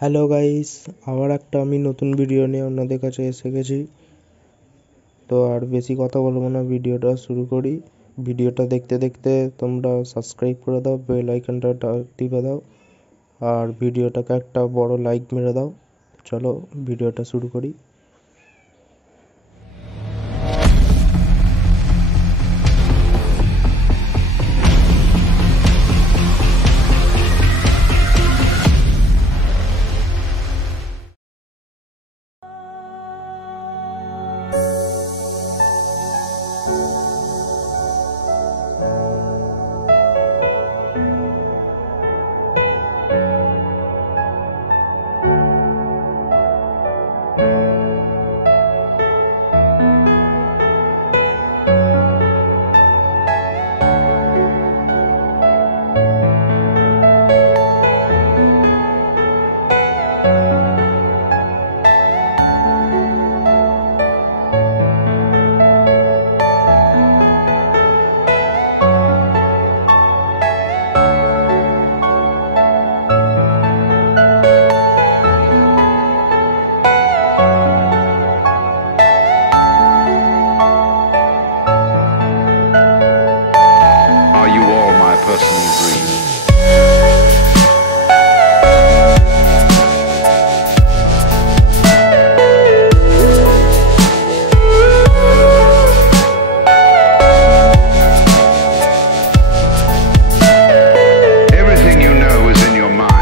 Hello guys, আবার একটা আমি নতুন ভিডিও নিয়ে আপনাদের কাছে এসে গেছি। তো আর বেশি কথা বলবো না, ভিডিওটা শুরু করি। ভিডিওটা দেখতে দেখতে তোমরা সাবস্ক্রাইব করে দাও, বেল আইকনটা টিপে দাও, আর ভিডিওটাকে একটা বড় লাইক মেরে দাও। চলো ভিডিওটা শুরু করি। Are you all my personal dreams? Everything you know is in your mind.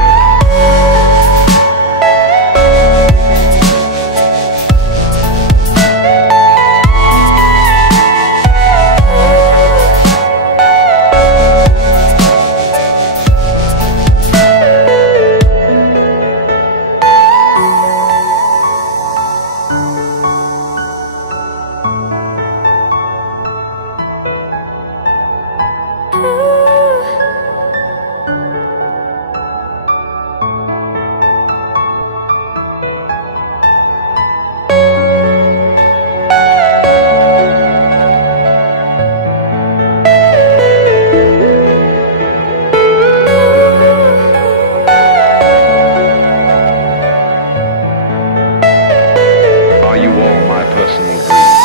Are you all my personal dreams?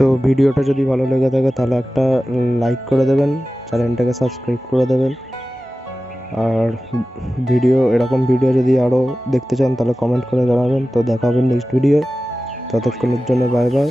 তো ভিডিওটা যদি ভালো লেগে থাকে তাহলে একটা লাইক করে দেবেন, চ্যানেলটাকে সাবস্ক্রাইব করে দেবেন। আর এরকম ভিডিও যদি আরও দেখতে চান তাহলে কমেন্ট করে জানাবেন। তো দেখা হবে নেক্সট ভিডিও, ততক্ষণের জন্য বাই বাই।